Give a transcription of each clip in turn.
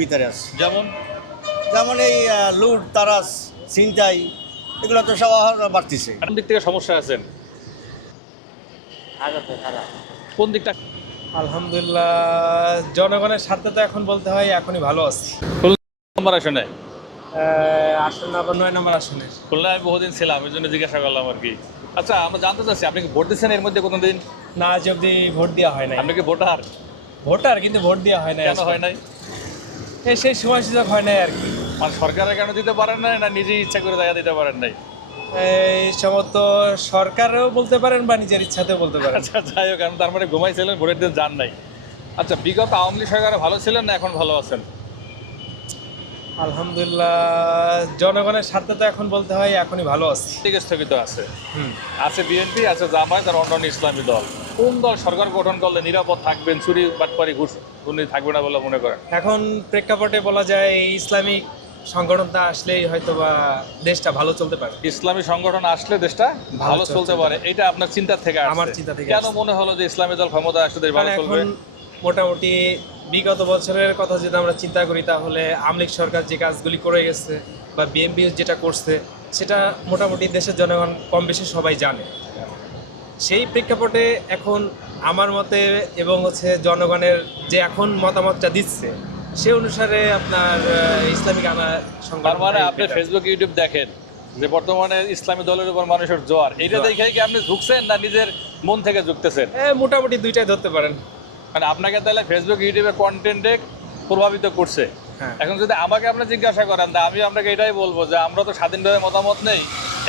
ভিতরে আছে। যেমন? যেমন এই লুট তারাস ছিনতাই এগুলো তো সব বাড়তিছে। কোন দিক থেকে সমস্যা আছেন? কোন দিকটা? আলহামদুলিল্লাহ জনগণের স্বার্থে তো এখন বলতে হয় এখনই ভালো আছি। নম্বর আসনে? আবার নয় নম্বর আসনে। খুলনায় আমি বহুদিন ছিলাম এই জন্য জিজ্ঞাসা করলাম আর কি। আচ্ছা আমরা জানতে চাচ্ছি আপনি কি ভোট দিচ্ছেন এর মধ্যে কোনোদিন? না আজ অব্দি ভোট দেওয়া হয় নাই। আপনি কি ভোটার? ভোটার কিন্তু ভোট দেওয়া হয় নাই কেন হয় নাই? সেই সময় সুযোগ হয় নাই আর কি। মানে সরকারের কেন দিতে পারেন নাই না নিজে ইচ্ছা করে জায়গা দিতে পারেন নাই? এই সমস্ত সরকারও বলতে পারেন বা নিজের ইচ্ছাতেও বলতে পারেন। আচ্ছা যাই হোক তার মানে ঘুমাইছিলেন ভোটের দিন যান নাই। আচ্ছা বিগত আওয়ামী লীগ সরকারে ভালো ছিলেন না এখন ভালো আছেন? আলহামদুলিল্লাহ জনগণের স্বার্থে তো এখন বলতে হয় এখনই ভালো আছি। ঠিক স্থগিত আছে। আছে বিএনপি আছে জামায়াত আর অন্যান্য ইসলামী দল। কোন দল সরকার গঠন করলে নিরাপদ থাকবেন চুরি বাটপারি ঘুষ দুর্নীতি থাকবে না বলে মনে করেন? এখন প্রেক্ষাপটে বলা যায় ইসলামিক সংগঠনটা আসলেই হয়তো বা দেশটা ভালো চলতে পারে। ইসলামী সংগঠন আসলে দেশটা ভালো চলতে পারে। এটা আপনার চিন্তা থেকে। আমার চিন্তা থেকে কেন মনে হলো যে ইসলামী দল ক্ষমতা আসলে দেশ ভালো চলবে? মোটামুটি বিগত বছরের কথা যদি আমরা চিন্তা করি তাহলে আমলিক সরকার যে কাজগুলি করে গেছে বা বিএনপি যেটা করছে সেটা মোটামুটি দেশের জনগণ কম বেশি সবাই জানে। সেই প্রেক্ষাপটে এখন আমার মতে এবং হচ্ছে জনগণের যে এখন মতামতটা দিচ্ছে সে অনুসারে আপনার ইসলামিক আনা তার মানে আপনি ফেসবুক ইউটিউব দেখেন যে বর্তমানে ইসলামী দলের উপর মানুষের জোয়ার। এইটা জোয়ার। দেখে কি আপনি ঝুঁকছেন না নিজের মন থেকে ঝুঁকতেছেন? মোটামুটি দুইটাই ধরতে পারেন। মানে আপনাকে তাহলে ফেসবুক ইউটিউবে কন্টেন্টে প্রভাবিত করছে। হ্যাঁ। এখন যদি আমাকে আপনি জিজ্ঞাসা করেন তা আমি আপনাকে এটাই বলব যে আমরা তো স্বাধীনভাবে মতামত নেই।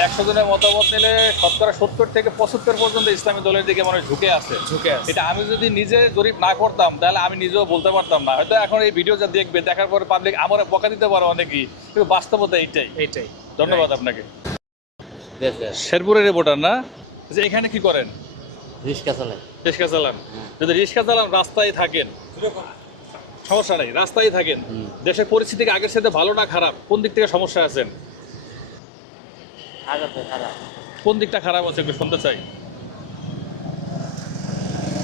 একশো জনের মতামত নিলে শতকরা সত্তর থেকে পঁচাত্তর পর্যন্ত ইসলামী দলের দিকে মানুষ ঝুঁকে আছে। ঝুঁকে আছে। এটা আমি যদি নিজে জরিপ না করতাম তাহলে আমি নিজেও বলতে পারতাম না। হয়তো এখন এই ভিডিও যা দেখবে দেখার পরে পাবলিক আমার বকা দিতে পারে অনেকেই। কিন্তু বাস্তবতা এইটাই। এইটাই। ধন্যবাদ আপনাকে। শেরপুরের ভোটার না? যে এখানে কি করেন? রিক্সা চালায়। রিক্সা চালান? যদি রিক্সা চালান রাস্তায় থাকেন। সমস্যা নেই রাস্তায় থাকেন। দেশের পরিস্থিতি আগের সাথে ভালো না খারাপ? কোন দিক থেকে সমস্যা আছেন? কোন দিকটা খারাপ আছে একটু শুনতে চাই।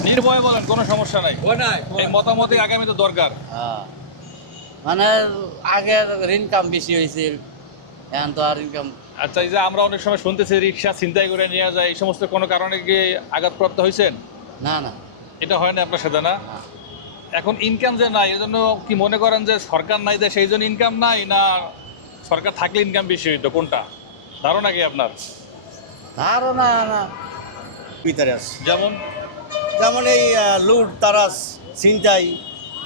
নির্ভয় বলেন কোনো সমস্যা নাই। এই মতামতই আগামী তো দরকার। হ্যাঁ। মানে আগের ইনকাম বেশি হয়েছে এখন তো আর ইনকাম আচ্ছা এই যে আমরা অনেক সময় শুনতেছি রিক্সা ছিনতাই করে নিয়ে যায় এই সমস্ত কোনো কারণে কি আঘাতপ্রাপ্ত হয়েছেন? না না। এটা হয় না আপনার সাথে না। এখন ইনকাম যে নাই এজন্য কি মনে করেন যে সরকার নাই দেয় সেই জন্য ইনকাম নাই না সরকার থাকলে ইনকাম বেশি হইতো? কোনটা? ধারণা কি আপনার? তারও না। ভিতরে আছে। যেমন? যেমন এই লুট তারাস ছিনতাই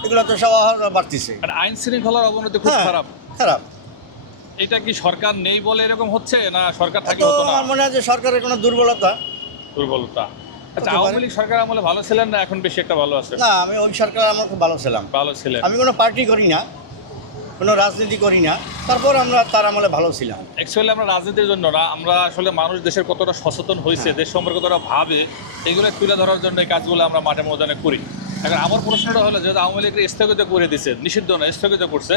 এগুলো তো সব বাড়তিছে। আর আইন শৃঙ্খলার অবনতি খুব হ্যাঁ, খারাপ। খারাপ। এটা কি সরকার নেই বলে এরকম হচ্ছে না সরকার তো হতো না? আমার মনে হয় যে সরকারের কোনো দুর্বলতা। দুর্বলতা। আচ্ছা আওয়ামী লীগ সরকার আমলে ভালো ছিলেন না এখন বেশি একটা ভালো আছে না আমি ওই সরকার আমার খুব ভালো ছিলাম। ভালো ছিলেন। আমি কোনো পার্টি করি না কোনো রাজনীতি করি না। তারপর আমরা তার আমলে ভালো ছিলাম। অ্যাকচুয়ালি আমরা রাজনীতির জন্য না আমরা আসলে মানুষ দেশের কতটা সচেতন হয়েছে হ্যাঁ। দেশ সম্পর্কে কতটা ভাবে এগুলো তুলে ধরার জন্য এই কাজগুলো আমরা মাঠে ময়দানে করি। এখন আমার প্রশ্নটা হলো যেহেতু আওয়ামী লীগ স্থগিত করে দিছে নিষিদ্ধ না স্থগিত করছে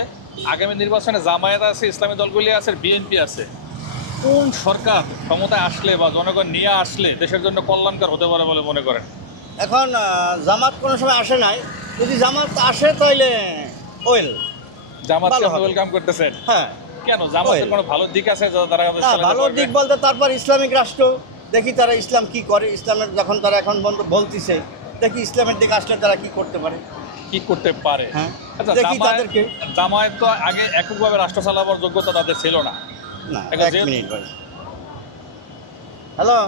আগামী নির্বাচনে জামায়াত আছে ইসলামী দলগুলি আছে বিএনপি আছে কোন সরকার ক্ষমতায় আসলে বা জনগণ নিয়ে আসলে দেশের জন্য কল্যাণকর হতে পারে বলে মনে করেন? এখন জামাত কোনো সময় আসে নাই। যদি জামাত আসে তাহলে ওয়েল আপনি ওয়েলকাম করতেছেন? হ্যাঁ। কেন? জামাতের কোনো ভালো দিক আছে তারা ভালো দিক বলতে তারপর ইসলামিক রাষ্ট্র। দেখি তারা ইসলাম কি করে। ইসলামের যখন তারা এখন বন্ধ বলতিছে দেখি ইসলামের দিকে আসলে তারা কি করতে পারে। কি করতে পারে? হ্যাঁ আচ্ছা দেখি তাদেরকে। জামায়াত তো আগে এককভাবে রাষ্ট্র চালাবার যোগ্যতা তাদের ছিল না। না এক মিনিট ভাই। হ্যালো?